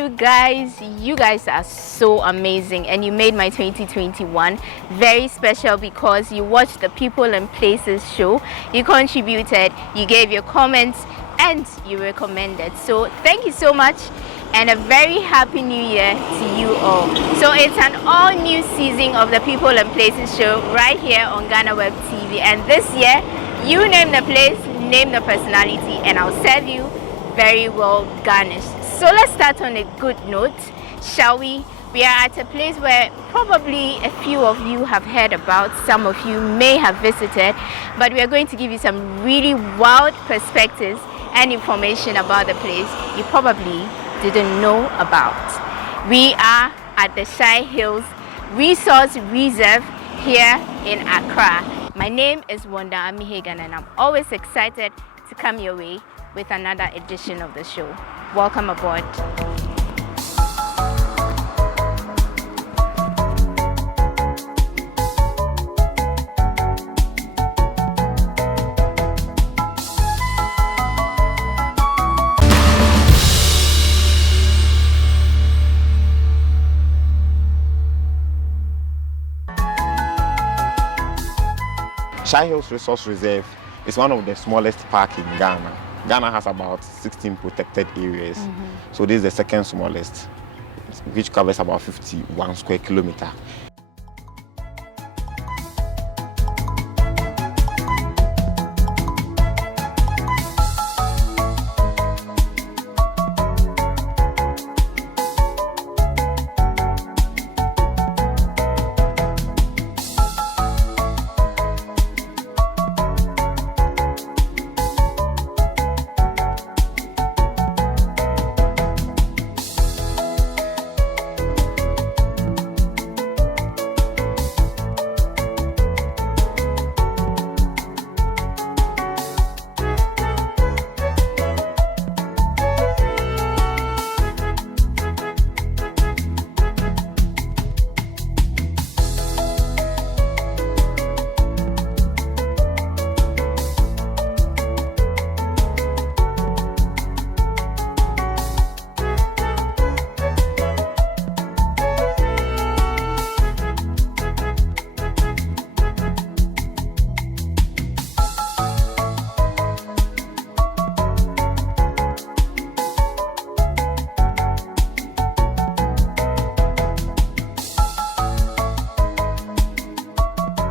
you guys. You guys are so amazing, and you made my 2021 very special because you watched the People and Places show, you contributed, you gave your comments, and you recommended. So thank you so much, and a very happy new year to you all. So it's an all new season of the People and Places show right here on Ghana Web TV, and this year you name the place, name the personality, and I'll serve you very well garnished. So let's start on a good note, shall we? We are at a place where probably a few of you have heard about, some of you may have visited, but we are going to give you some really wild perspectives and information about the place you probably didn't know about. We are at the Shai Hills Resource Reserve here in Accra. My name is Wonder Ami Hagan, and I'm always excited to come your way with another edition of the show. Welcome aboard. Shai Hills Resource Reserve is one of the smallest parks in Ghana. Ghana has about 16 protected areas. So this is the second smallest, which covers about 51 square kilometers.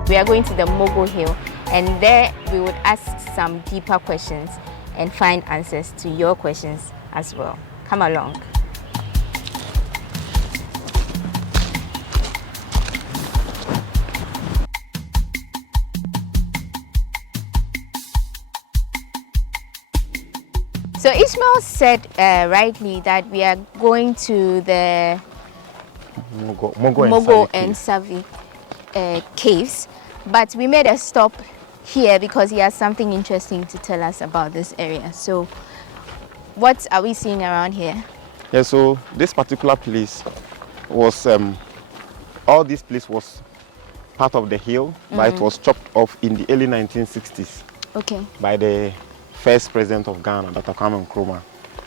We are going to the Mogo Hill, and there we would ask some deeper questions and find answers to your questions as well. Come along. So Ishmael said rightly that we are going to the Mogo and Savi caves, but we made a stop here because he has something interesting to tell us about this area. So what are we seeing around here? Yeah, so this particular place was, all this place was part of the hill, but it was chopped off in the early 1960s. Okay. By the first president of Ghana, Dr. Kwame Nkrumah.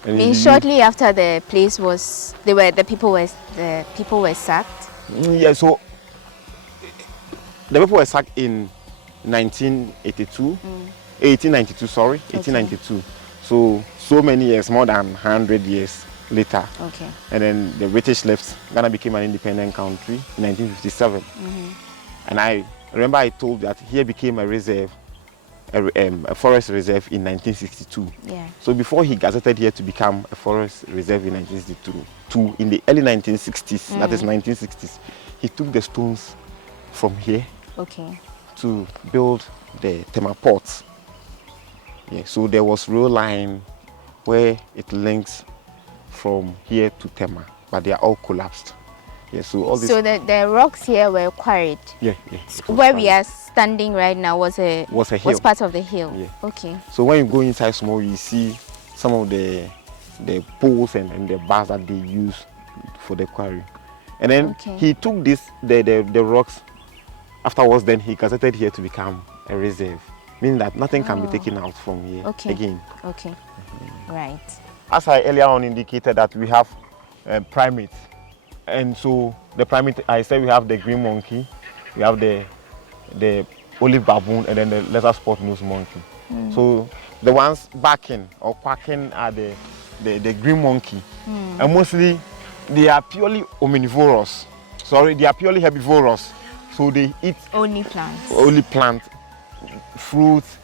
And shortly after the place was, the people were sacked. Yeah, so the people were sacked in 1892, sorry, okay. 1892. So many years, more than 100 years later. Okay. And then the British left. Ghana became an independent country in 1957. And I remember I told that here became a reserve, a forest reserve in 1962. Yeah. So before he gazetted here to become a forest reserve in 1962, in the early 1960s, that is 1960s, he took the stones from here to build the Tema ports. Yeah, so there was rail line where it links from here to Tema, but they are all collapsed. Yeah, so all this. So the rocks here were quarried. Yeah. Where we are standing right now was a hill. Was part of the hill. Yeah. Okay. So when you go inside small, you see some of the poles and the bars that they use for the quarry. And then he took the rocks. Afterwards, then he gazetted here to become a reserve, meaning that nothing can be taken out from here again. Okay. Right. As I earlier on indicated that we have primate. And so the primate, I said we have the green monkey, we have the olive baboon, and then the lesser spot nose monkey. So the ones barking or quacking are the green monkey. And mostly they are purely omnivorous. Sorry, they are purely herbivorous. So they eat only plants. Only plant, fruits,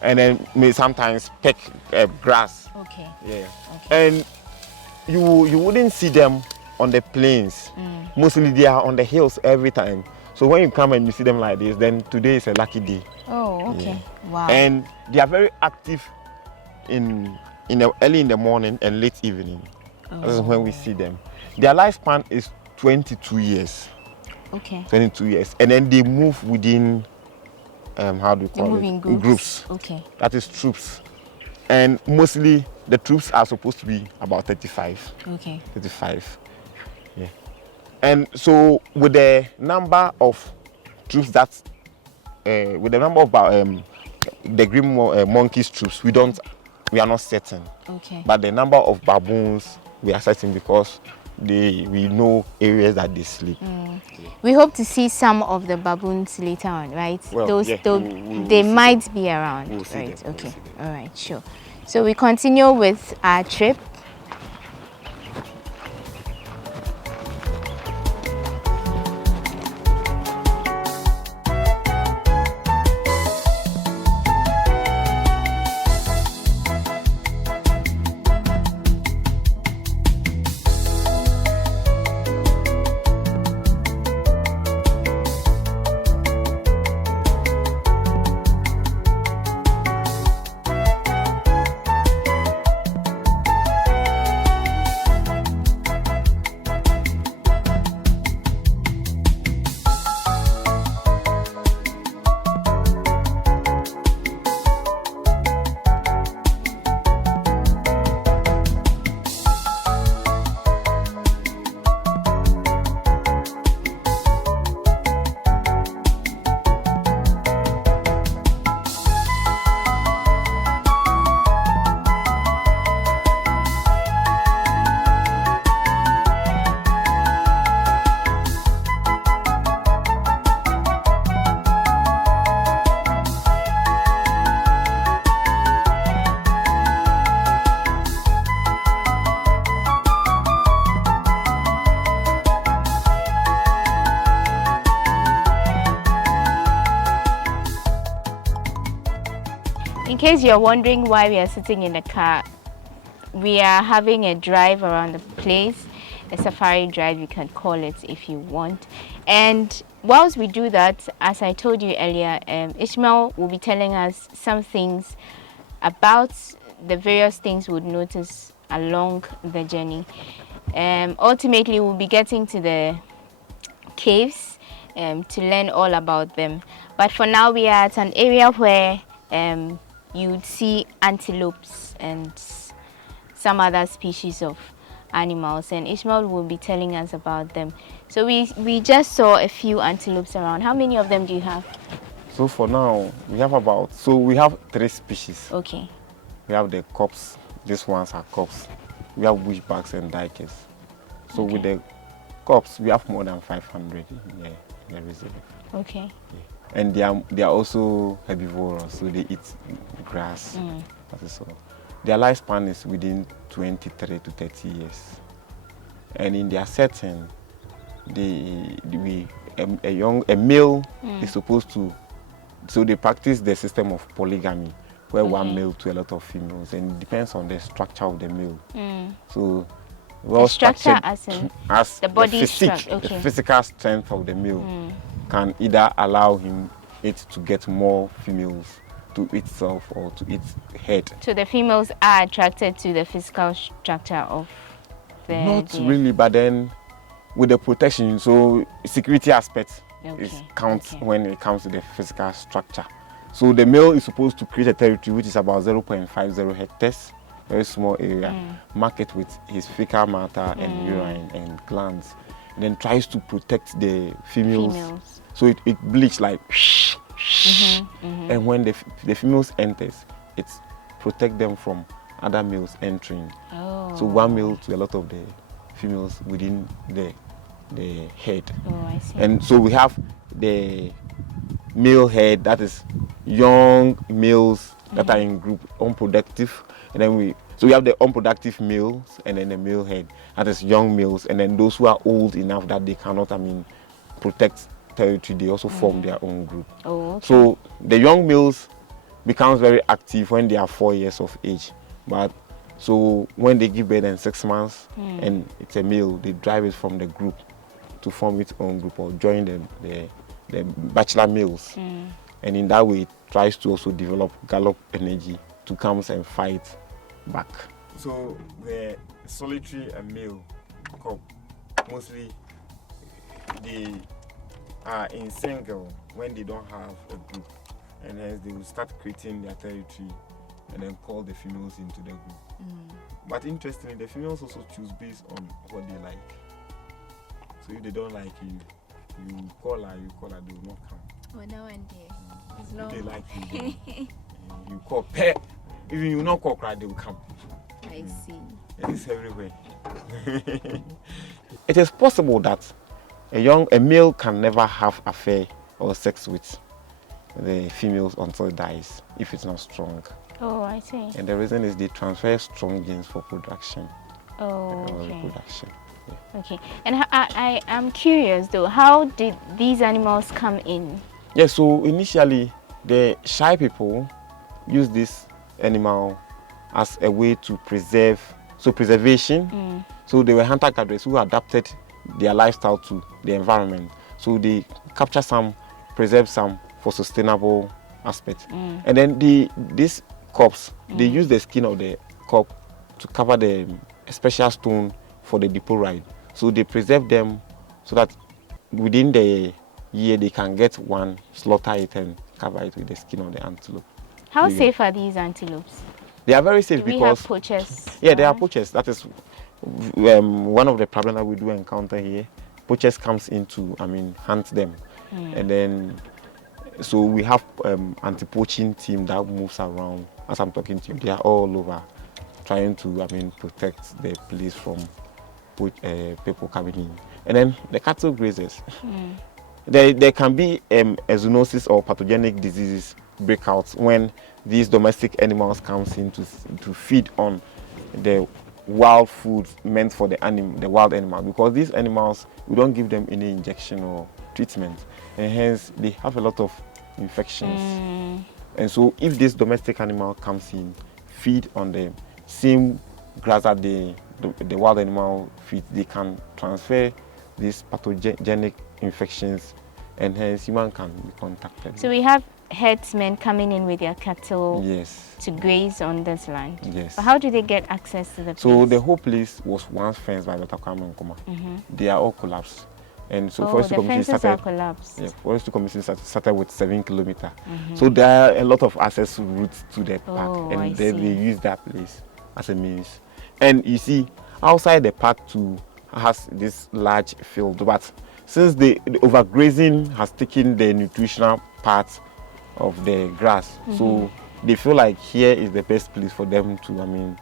and then may sometimes peck grass. Okay. Yeah. Okay. And you wouldn't see them on the plains. Mostly they are on the hills every time. So when you come and you see them like this, then today is a lucky day. Oh, okay. Yeah. Wow. And they are very active early in the morning and late evening. This is when we see them. Their lifespan is 22 years. Okay. 22 years. And then they move within, how do you call it? In groups. Okay. That is troops. And mostly the troops are supposed to be about 35. Okay. 35. Yeah. And so with the number of troops with the number of the green monkeys troops, we are not certain. Okay. But the number of baboons we are certain because we know areas that they sleep. We hope to see some of the baboons later on, right? Well, they might be around, right? Okay. All right, sure. So we continue with our trip. In case you're wondering why we are sitting in the car, we are having a drive around the place, a safari drive you can call it if you want. And whilst we do that, as I told you earlier, Ishmael will be telling us some things about the various things we'd notice along the journey. Ultimately, we'll be getting to the caves to learn all about them. But for now, we are at an area where you'd see antelopes and some other species of animals, and Ishmael will be telling us about them. So we just saw a few antelopes around. How many of them do you have? So for now, we have 3 species. Okay. We have the cops. These ones are cops. We have bushbacks and dikers. So with the cops, we have more than 500 in the reserve. Okay. Yeah. And they are also herbivorous, so they eat grass. That is all. Their lifespan is within 23 to 30 years. And in their setting, a male is supposed to, so they practice the system of polygamy, where one male to a lot of females, and it depends on the structure of the male. So the structure as in the body the physical strength of the male can either allow it to get more females to itself or to its head. So the females are attracted to the physical structure of the Not really, but then with the protection, so security aspect counts when it comes to the physical structure. So the male is supposed to create a territory which is about 0.50 hectares, very small area, mark it with his fecal matter and urine and glands, and then tries to protect the females. So it bleach like and when the females enters, it protect them from other males entering. So one male to a lot of the females within the herd. Oh, I see. And so we have the male herd, that is young males that are in group, unproductive, and then we have the unproductive males and then the male herd, that is young males, and then those who are old enough that they cannot, protect territory, they also form their own group. Oh, okay. So the young males becomes very active when they are 4 years of age, but so when they give birth in 6 months and it's a male, they drive it from the group to form its own group or join the bachelor males, and in that way it tries to also develop gallop energy to come and fight back. So the solitary and male cub, mostly they are in single when they don't have a group, and hence they will start creating their territory and then call the females into the group. But interestingly, the females also choose based on what they like. So if they don't like you, you call her, they will not come. Oh, no one there. It's If they like you, you call pet. Even you not call cry, they will come. I see. It is everywhere. It is possible that a male can never have affair or sex with the females until it dies if it's not strong. Oh, I see. And the reason is they transfer strong genes for production. Oh, Or okay. reproduction. Yeah. Okay. And I am curious though, how did these animals come in? Yeah, so initially the Shai people used this animal as a way to preserve, so preservation. So they were hunter-gatherers who adapted their lifestyle to the environment. So they capture some, preserve some for sustainable aspect. And then these cubs, they use the skin of the cub to cover the special stone for the Dipo ride. So they preserve them so that within the year they can get one, slaughter it and cover it with the skin of the antelope. How safe are these antelopes? They are very safe Do we because have poachers? yeah, they are poachers. That is one of the problems that we do encounter here. Poachers comes in to hunt them, and then so we have anti-poaching team that moves around. As I'm talking to you, they are all over trying to protect the place from people coming in. And then the cattle grazers. There can be a zoonosis or pathogenic diseases breakouts when these domestic animals comes in to feed on the wild food meant for the wild animal, because these animals, we don't give them any injection or treatment, and hence they have a lot of infections. And so if this domestic animal comes in, feed on the same grass that the wild animal feeds, they can transfer these pathogenic infections, and hence human can be contacted. So we have herdsmen coming in with their cattle to graze on this land. Yes. But how do they get access to the place? So the whole place was once fenced by Dr. Kwame Nkrumah. They are all collapsed. And so Forestry Commission started with 7 kilometers. So there are a lot of access routes to that park, and they use that place as a means. And you see, outside the park too has this large field, but since the overgrazing has taken the nutritional part of the grass, so they feel like here is the best place for them to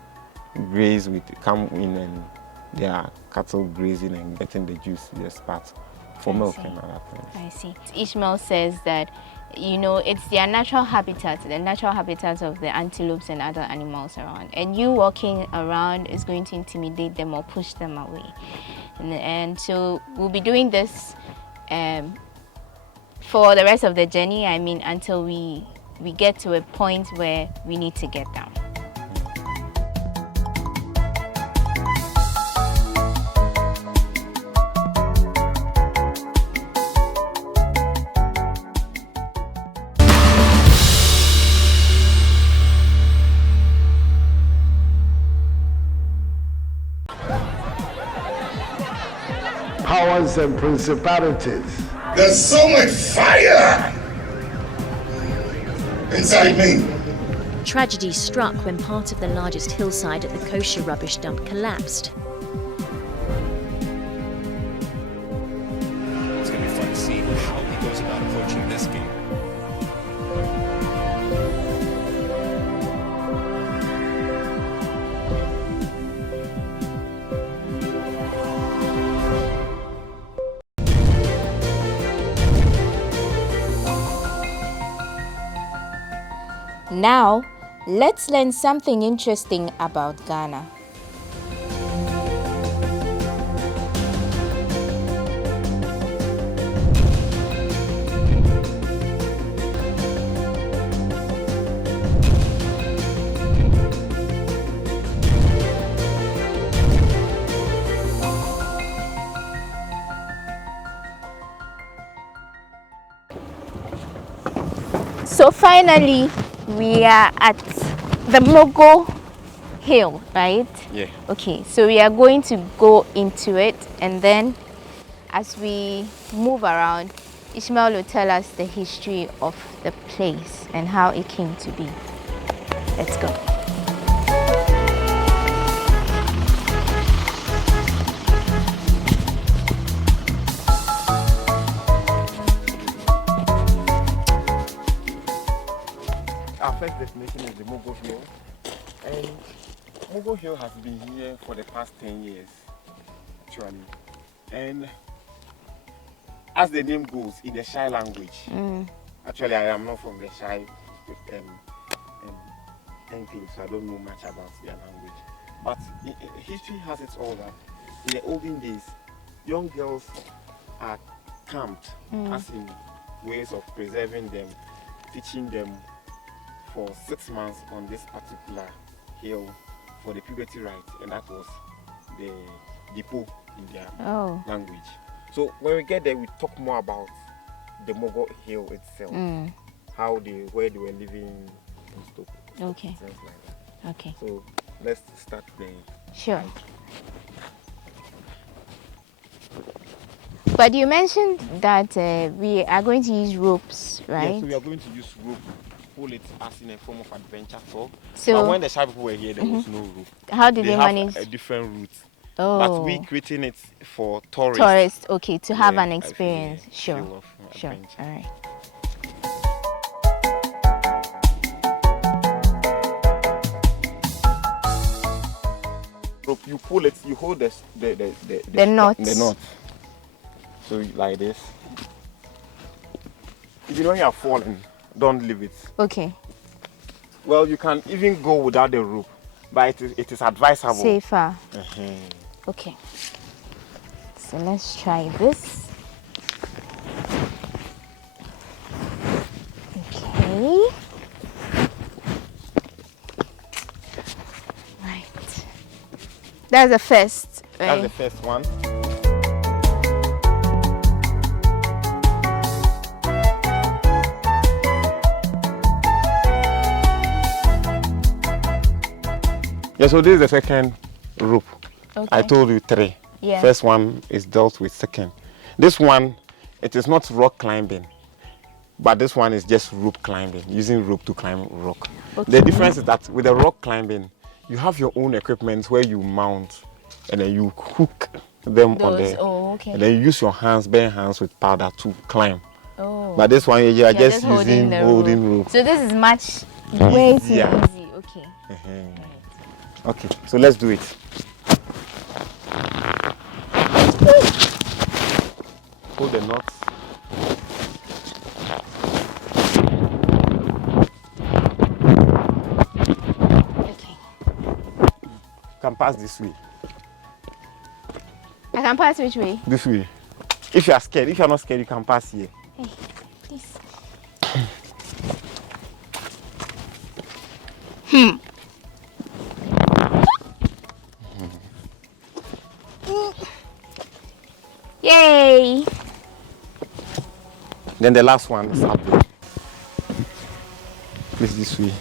graze with, come in and their cattle grazing and getting the juice, the spat for milk and other things. I see. Ishmael says that it's their natural habitat, the natural habitat of the antelopes and other animals around, and you walking around is going to intimidate them or push them away. And so we'll be doing this for the rest of the journey, until we get to a point where we need to get down. Powers and principalities. There's so much fire inside me. Tragedy struck when part of the largest hillside at the kosher rubbish dump collapsed. It's going to be fun to see how he goes about approaching this game. Now, let's learn something interesting about Ghana. So finally, we are at the Mogo Hill, right? Yeah. Okay, so we are going to go into it, and then as we move around, Ishmael will tell us the history of the place and how it came to be. Let's go. Our first destination is the Mogo Hill, and Mogo Hill has been here for the past 10 years, actually. And as the name goes, in the Shai language, actually I am not from the Shai enclave, so I don't know much about their language. But history has it all that in the olden days, young girls are camped as in ways of preserving them, teaching them for 6 months on this particular hill for the puberty rite, and that was the Dipo in their language. So when we get there, we talk more about the Mogo Hill itself, where they were living and stuff. Okay. Things like that. Okay. So let's start there. Sure. But you mentioned that we are going to use ropes, right? Yeah, so we are going to use rope, pull it as in a form of adventure tour. So but when the Shai people were here, there was no rope. how did they have manage? a different route. Oh, But we creating it for tourists. tourists, okay, to have Yeah, an experience. I feel Sure, of sure. adventure. All right. Rope, you pull it, you hold the knot. The knot. So like this. If you know you are falling, don't leave it. Okay. Well, you can even go without the rope, but it is advisable. Safer. Okay. So let's try this. Okay. Right. That's the first. Right? That's the first one. Yeah, so this is the second rope. Okay. I told you 3. Yeah. First one is dealt with second. This one, it is not rock climbing, but this one is just rope climbing, using rope to climb rock. Okay. The difference is that with the rock climbing, you have your own equipment where you mount and then you hook them on there. Oh, okay. And then you use your hands, bare hands with powder to climb. Oh. But this one, you are You're just using the holding rope. So this is much way too Easier. easy. Okay. Okay, so let's do it. Pull the knots. Okay. You can pass this way. I can pass which way? This way. If you are scared, if you are not scared, you can pass here. Hey, this. Yay! Then the last one is up there. Please this way.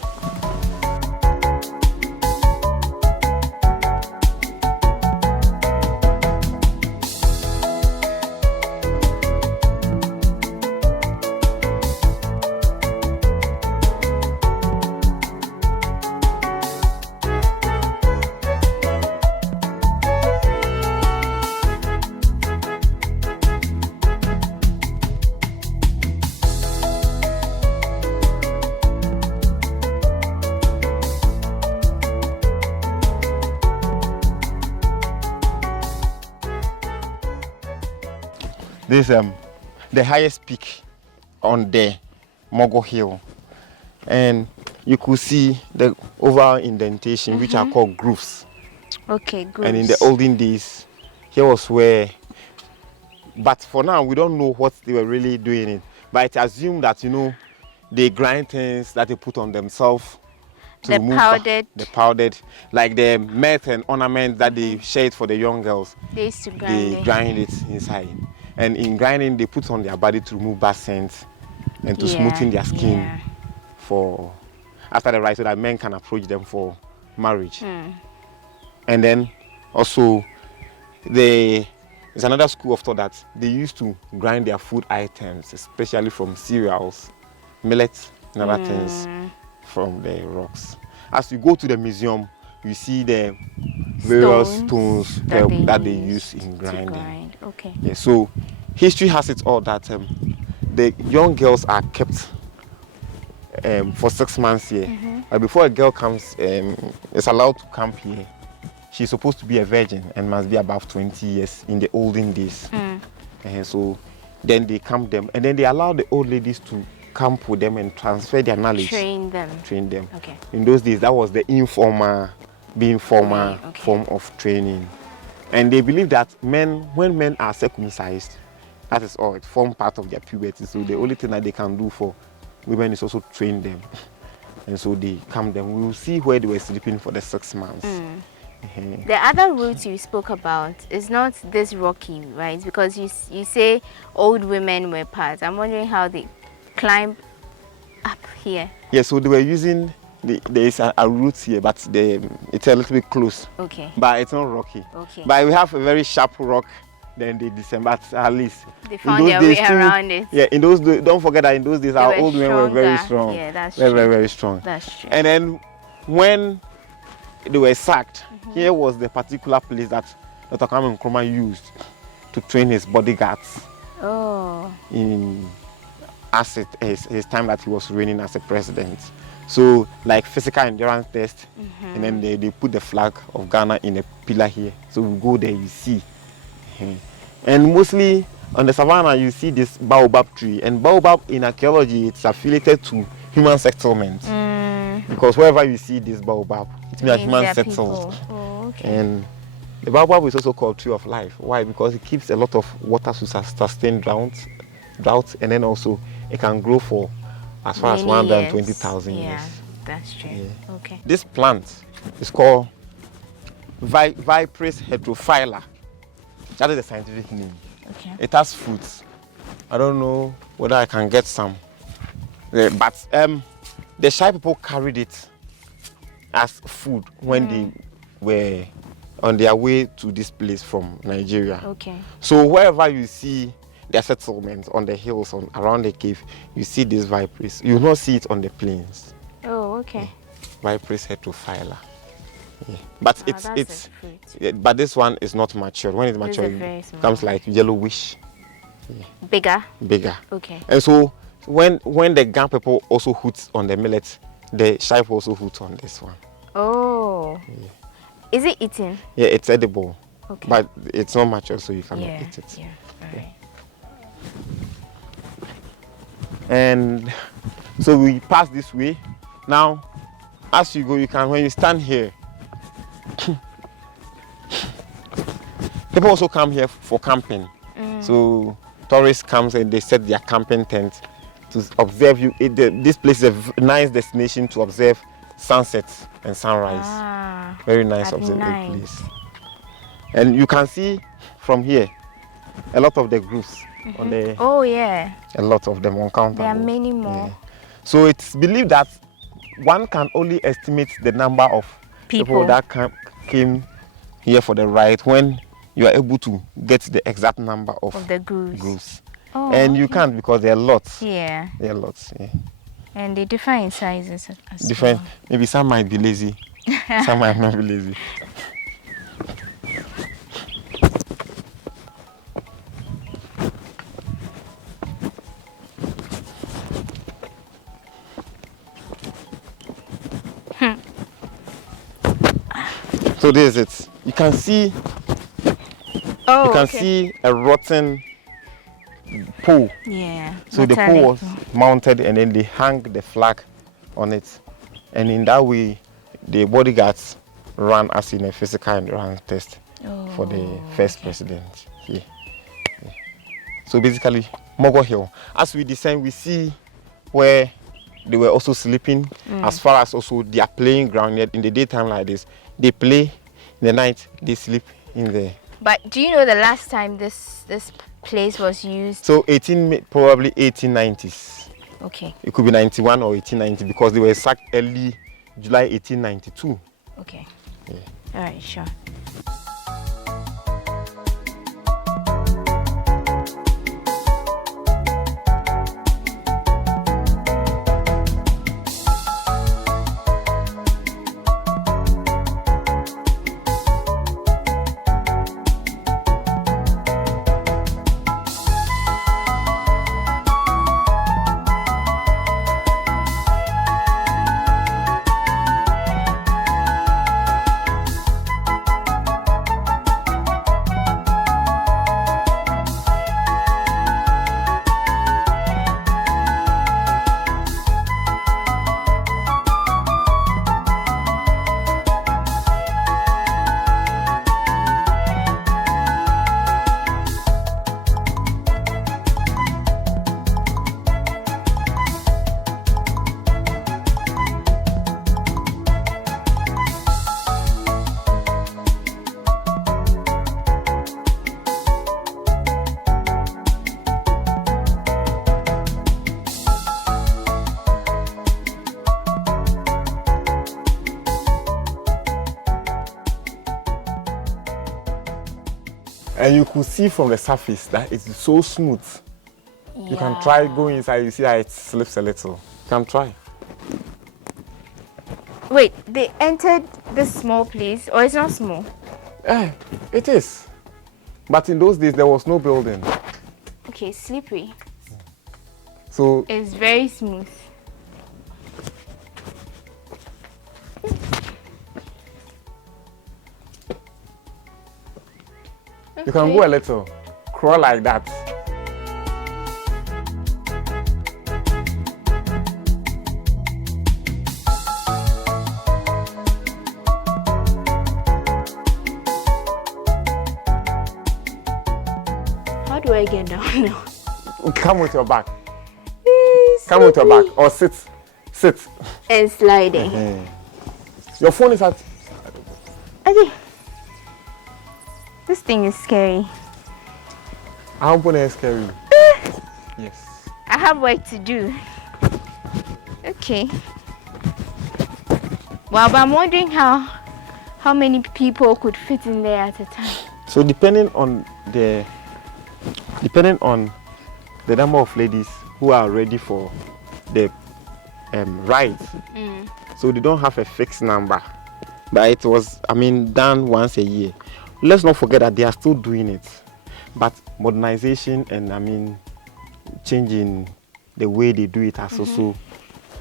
This is the highest peak on the Mogo Hill, and you could see the overall indentation, which are called grooves. Okay, good. And in the olden days, here was where, but for now, we don't know what they were really doing it. But it's assumed that, they grind things that they put on themselves. The powdered, like the meth and ornament that they shade for the young girls. They used to grind it. Grind it inside. And in grinding, they put on their body to remove bad scent and to smoothen their skin for after the rite so that men can approach them for marriage. And then also, there's another school of thought that they used to grind their food items, especially from cereals, millet, and other things from the rocks. As you go to the museum, you see the various stones that they use in grinding. Okay. Yeah, so history has it all that the young girls are kept for 6 months here. But before a girl comes, is allowed to camp here, she's supposed to be a virgin and must be above 20 years in the olden days. And so then they camp them, and then they allow the old ladies to camp with them and transfer their knowledge. Train them. Okay. In those days, that was the informal, form of training. And they believe that when men are circumcised, that is all, it forms part of their puberty. So the only thing that they can do for women is also train them. And so they camp them. We will see where they were sleeping for the 6 months. The other route you spoke about is not this rocky, right? Because you say old women were part. I'm wondering how they climb up here. Yeah, so they were using, there is a route here, but it's a little bit close. Okay. But it's not rocky. Okay. But we have a very sharp rock, then they descend, but at least. They found their way around it. Yeah, in those days, don't forget that in those days, our old women were very strong. Yeah, that's very, true. very, very strong. That's true. And then when they were sacked, here was the particular place that Dr. Kwame Nkrumah used to train his bodyguards. In his time that he was reigning as a president. So like physical endurance test, and then they put the flag of Ghana in a pillar here. So we go there, you see. And mostly on the savannah, you see this baobab tree. And baobab in archaeology, it's affiliated to human settlement. Because wherever you see this baobab, it means human settled. And the baobab is also called tree of life. Why? Because it keeps a lot of water to sustain drought, and then also it can grow for as far as 120,000 years. That's true. Yeah. Okay. This plant is called Viperis heterophylla. That is the scientific name. Okay. It has fruits. I don't know whether I can get some. But the Shai people carried it as food when they were on their way to this place from Nigeria. Okay. So wherever you see their settlements on the hills around the cave, you see this Viperis. You will not see it on the plains. Oh, okay. Yeah. Viperis heterophylla. Yeah. But but this one is not mature. When it's mature, it becomes like yellowish. Yeah. Bigger. Okay. And so when the Gan people also hoot on the millet, the Shai people also hoot on this one. Oh. Yeah. Is it eaten? Yeah, it's edible. Okay. But it's not mature, so you cannot eat it. Yeah. All right. And so we pass this way. Now, as you go, when you stand here, people also come here for camping. So tourists come and they set their camping tent to observe you. This place is a nice destination to observe sunsets and sunrise. Very nice observing place. And you can see from here a lot of the grooves on the. Oh yeah. A lot of them uncountable. There are many more. Yeah. So it's believed that one can only estimate the number of people that came here for the rite when you are able to get the exact number of the grooves. Oh, and you can't because there are lots. Yeah. There are lots. Yeah. And they differ in sizes as different. well. Maybe some might be lazy. Some might not be lazy. So this is it. You can see. Oh, you can see a rotten pole. Yeah. So the pole was mounted, and then they hang the flag on it. And in that way, the bodyguards ran as in a physical endurance test for the first president here. Yeah. So basically, Mogo Hill. As we descend, we see where they were also sleeping, as far as also their playing ground. In the daytime like this, they play. In the night, they sleep in there. But do you know the last time this place was used? So probably 1890s. Okay. It could be 91 or 1890 because they were sacked early July 1892. Okay. Yeah. All right, sure. And you could see from the surface that it's so smooth. Yeah. You can try going inside, you see how it slips a little. You can try. Wait, they entered this small place, or it's not small? It is. But in those days, there was no building. Okay, slippery. So it's very smooth. You can go a little, crawl like that. How do I get down now? Come with your back. Come with your back, or sit. And sliding. Your phone is at... Okay. This thing is scary. How is scary? Yes. I have work to do. Okay. Well, but I'm wondering how many people could fit in there at a time. So depending on the number of ladies who are ready for the rides, so they don't have a fixed number. But it was, done once a year. Let's not forget that they are still doing it, but modernization and changing the way they do it has also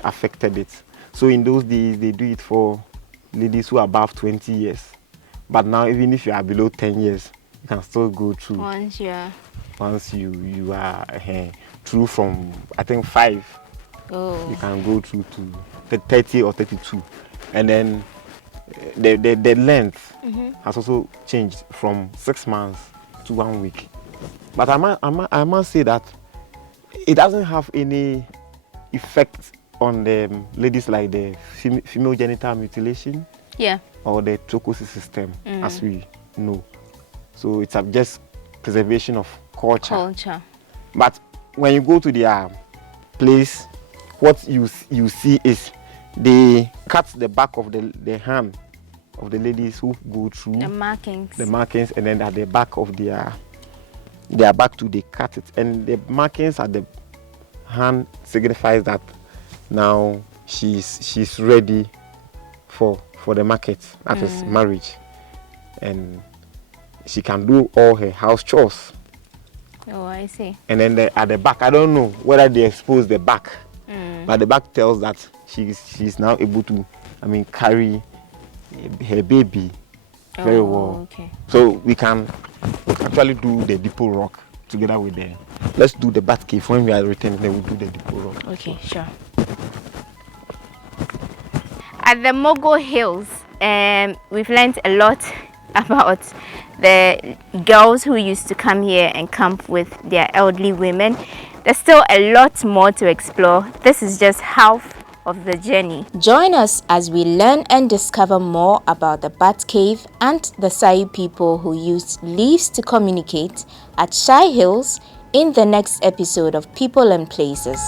affected it. So in those days, they do it for ladies who are above 20 years. But now, even if you are below 10 years, you can still go through. Once you are through from, I think, 5, you can go through to 30 or 32. And then the length has also changed from 6 months to 1 week. But I must say that it doesn't have any effect on the ladies, like the female genital mutilation, or the trochosis system, as we know. So it's just preservation of culture. But when you go to their place, what you see is they cut the back of the hand of the ladies who go through the markings, and then at the back of their back too, they cut it, and the markings at the hand signifies that now she's ready for the market, that is marriage, and she can do all her house chores. Oh, I see. And then at the back, I don't know whether they expose the back, but the back tells that she's now able to, carry her baby very well. Okay. So we can actually do the Dipo rock together with them. Let's do the bat cave when we are returning. Then we'll do the Dipo rock. Okay, sure. At the Mogo Hills, we've learned a lot about the girls who used to come here and camp with their elderly women. There's still a lot more to explore. This is just half of the journey. Join us as we learn and discover more about the Bat Cave and the Sai people who used leaves to communicate at Shai Hills in the next episode of People and Places.